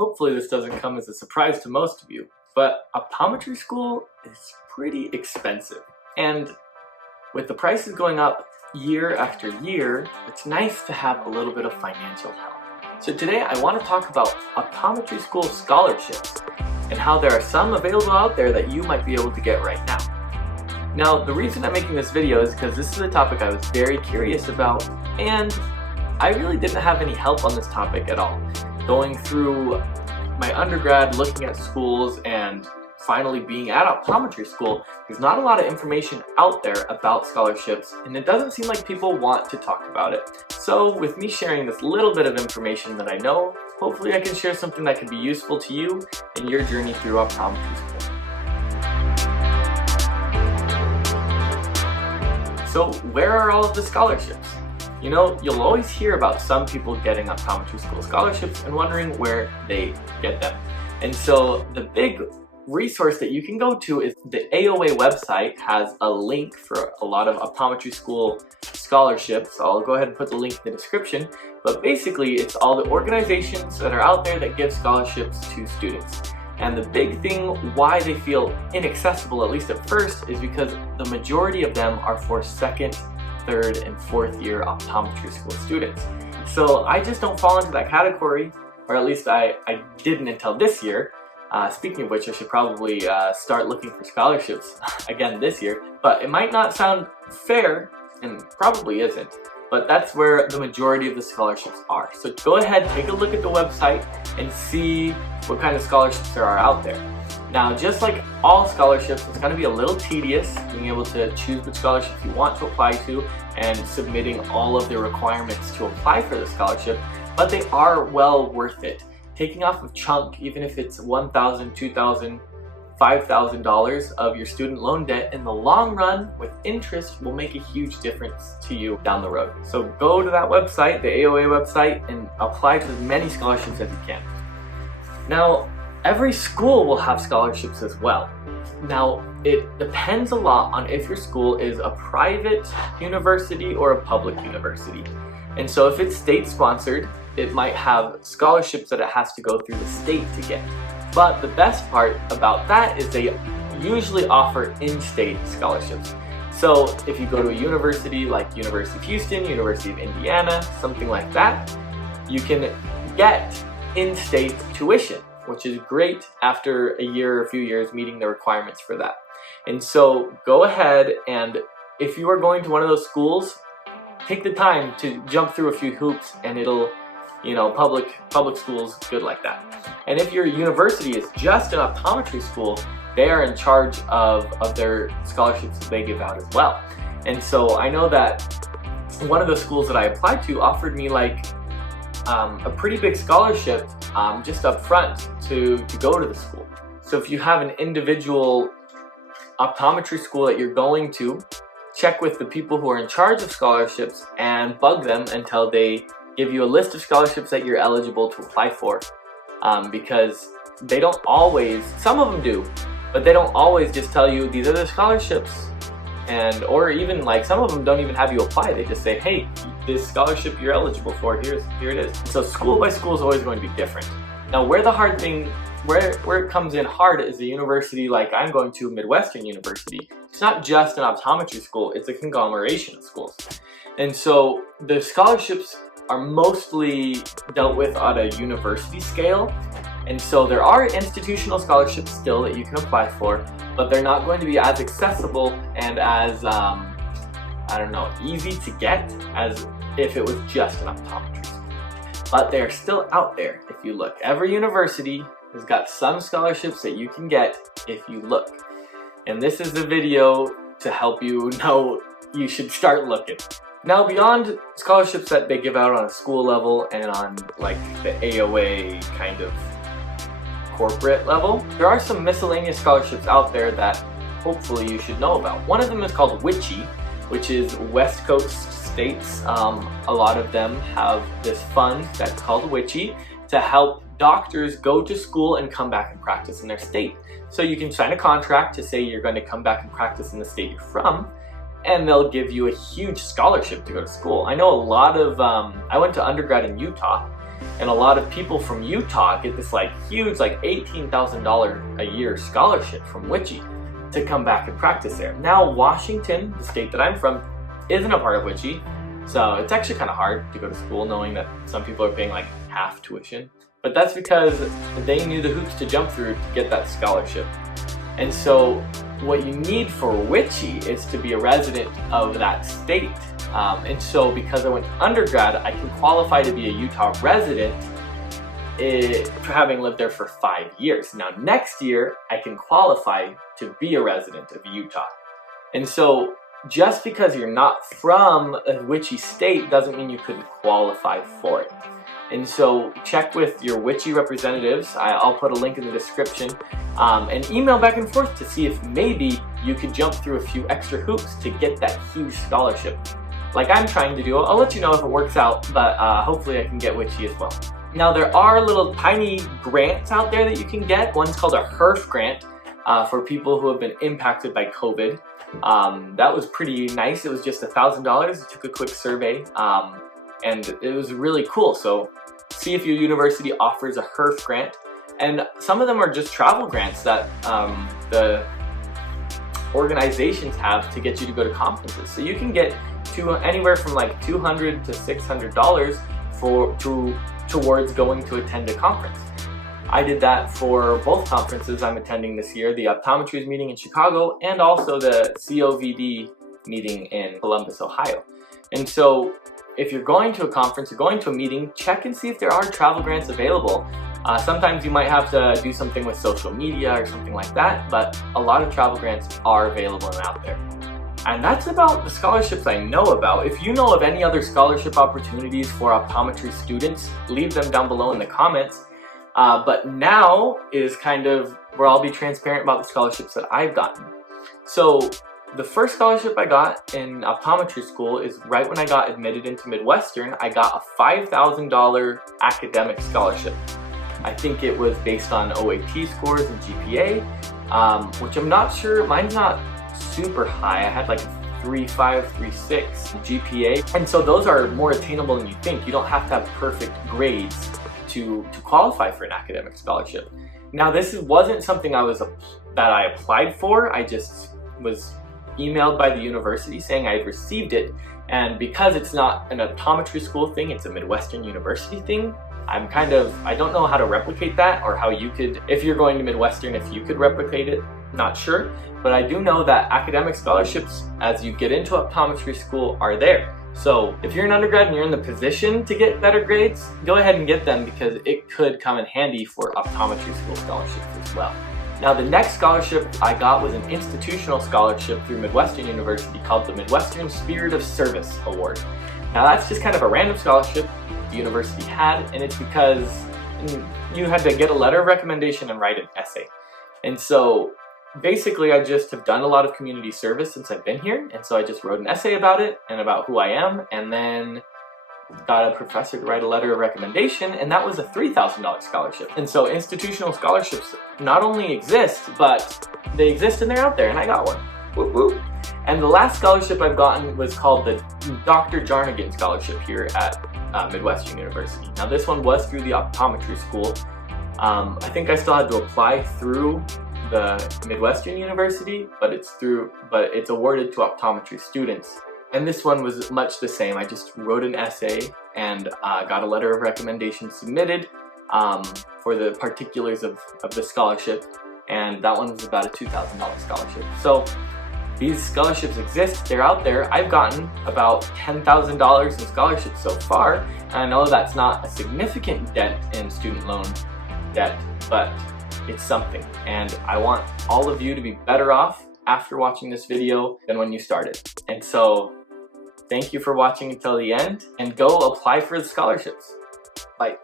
Hopefully this doesn't come as a surprise to most of you, but optometry school is pretty expensive. And with the prices going up year after year, it's nice to have a little bit of financial help. So today I want to talk about optometry school scholarships and how there are some available out there that you might be able to get right now. Now, the reason I'm making this video is because this is a topic I was very curious about, and I really didn't have any help on this topic at all. Going through my undergrad, looking at schools, and finally being at optometry school, there's not a lot of information out there about scholarships, and it doesn't seem like people want to talk about it. So with me sharing this little bit of information that I know, hopefully I can share something that can be useful to you in your journey through optometry school. So where are all of the scholarships? You know, you'll always hear about some people getting optometry school scholarships and wondering where they get them. And so the big resource that you can go to is the AOA website has a link for a lot of optometry school scholarships. I'll go ahead and put the link in the description. But basically, it's all the organizations that are out there that give scholarships to students. And the big thing why they feel inaccessible, at least at first, is because the majority of them are for second, third, and fourth year optometry school students. So I just don't fall into that category, or at least I didn't until this year. Speaking of which, I should probably start looking for scholarships again this year. But it might not sound fair, and probably isn't, but that's where the majority of the scholarships are. So go ahead, take a look at the website and see what kind of scholarships there are out there. Now, just like all scholarships, it's going to be a little tedious being able to choose which scholarship you want to apply to and submitting all of the requirements to apply for the scholarship, but they are well worth it. Taking off a chunk, even if it's $1,000, $2,000, $5,000 of your student loan debt in the long run with interest will make a huge difference to you down the road. So go to that website, the AOA website, and apply to as many scholarships as you can. Now, every school will have scholarships as well. Now, it depends a lot on if your school is a private university or a public university. And so if it's state-sponsored, it might have scholarships that it has to go through the state to get. But the best part about that is they usually offer in-state scholarships. So if you go to a university like University of Houston, University of Indiana, something like that, you can get in-state tuition, which is great after a year or a few years meeting the requirements for that. And so go ahead, and if you are going to one of those schools, take the time to jump through a few hoops, and it'll, you know, public schools good like that. And if your university is just an optometry school, they are in charge of their scholarships that they give out as well. And so I know that one of the schools that I applied to offered me like a pretty big scholarship just up front to go to the school. So if you have an individual optometry school that you're going to, check with the people who are in charge of scholarships and bug them until they give you a list of scholarships that you're eligible to apply for, because they don't always, some of them do, but they don't always just tell you these are the scholarships, and or even like some of them don't even have you apply. They just say, hey, this scholarship you're eligible for, here it is. So school by school is always going to be different. Now where the hard thing, where it comes in hard is a university like I'm going to, Midwestern University. It's not just an optometry school, it's a conglomeration of schools. And so the scholarships are mostly dealt with on a university scale. And so there are institutional scholarships still that you can apply for, but they're not going to be as accessible and as, easy to get as if it was just an optometry school. But they're still out there if you look. Every university has got some scholarships that you can get if you look. And this is the video to help you know you should start looking. Now, beyond scholarships that they give out on a school level and on like the AOA kind of corporate level, there are some miscellaneous scholarships out there that hopefully you should know about. One of them is called WICHE, which is West Coast states. A lot of them have this fund that's called WICHE to help doctors go to school and come back and practice in their state. So you can sign a contract to say you're going to come back and practice in the state you're from, and they'll give you a huge scholarship to go to school. I know a lot of, I went to undergrad in Utah, And a lot of people from Utah get this like huge, like $18,000 a year scholarship from WICHE to come back and practice there. Now, Washington, the state that I'm from, isn't a part of WICHE, so it's actually kind of hard to go to school knowing that some people are paying like half tuition. But that's because they knew the hoops to jump through to get that scholarship. And so what you need for WICHE is to be a resident of that state. And so because I went to undergrad, I can qualify to be a Utah resident for having lived there for 5 years. Now next year, I can qualify to be a resident of Utah. And so just because you're not from a WICHE state doesn't mean you couldn't qualify for it. And so check with your WICHE representatives. I'll put a link in the description, and email back and forth to see if maybe you could jump through a few extra hoops to get that huge scholarship. Like I'm trying to do. I'll let you know if it works out, but hopefully I can get WICHE as well. Now there are little tiny grants out there that you can get. One's called a HERF grant for people who have been impacted by COVID. That was pretty nice. It was just $1,000. It took a quick survey, and it was really cool. So see if your university offers a HERF grant. And some of them are just travel grants that the organizations have to get you to go to conferences. So you can get anywhere from like $200 to $600 towards going to attend a conference. I did that for both conferences I'm attending this year, the Optometry meeting in Chicago and also the COVD meeting in Columbus, Ohio. And so if you're going to a conference or going to a meeting, check and see if there are travel grants available. Sometimes you might have to do something with social media or something like that, but a lot of travel grants are available and out there. And that's about the scholarships I know about. If you know of any other scholarship opportunities for optometry students, leave them down below in the comments. But now is kind of where I'll be transparent about the scholarships that I've gotten. So the first scholarship I got in optometry school is right when I got admitted into Midwestern. I got a $5,000 academic scholarship. I think it was based on OAT scores and GPA, which I'm not sure, mine's not super high. I had like 3.5, 3.6 GPA. And so those are more attainable than you think. You don't have to have perfect grades to qualify for an academic scholarship. Now this wasn't something that I applied for. I just was emailed by the university saying I had received it. And because it's not an optometry school thing, it's a Midwestern University thing, I don't know how to replicate that or how you could, if you're going to Midwestern, if you could replicate it, not sure. But I do know that academic scholarships as you get into optometry school are there. So if you're an undergrad and you're in the position to get better grades, go ahead and get them because it could come in handy for optometry school scholarships as well. Now the next scholarship I got was an institutional scholarship through Midwestern University called the Midwestern Spirit of Service Award. Now that's just kind of a random scholarship the university had, and it's because you had to get a letter of recommendation and write an essay. And so basically I just have done a lot of community service since I've been here, and so I just wrote an essay about it and about who I am, and then got a professor to write a letter of recommendation, and that was a $3,000 scholarship. And so institutional scholarships not only exist, but they exist and they're out there, and I got one. Whoop, whoop. And the last scholarship I've gotten was called the Dr. Jarnigan Scholarship here at Midwestern University. Now this one was through the optometry school. I think I still had to apply through the Midwestern University, but it's awarded to optometry students. And this one was much the same. I just wrote an essay and got a letter of recommendation submitted for the particulars of the scholarship, and that one was about a $2,000 scholarship. So these scholarships exist, they're out there. I've gotten about $10,000 in scholarships so far, and I know that's not a significant dent in student loan debt, but it's something. And I want all of you to be better off after watching this video than when you started. And so thank you for watching until the end, and go apply for the scholarships. Bye.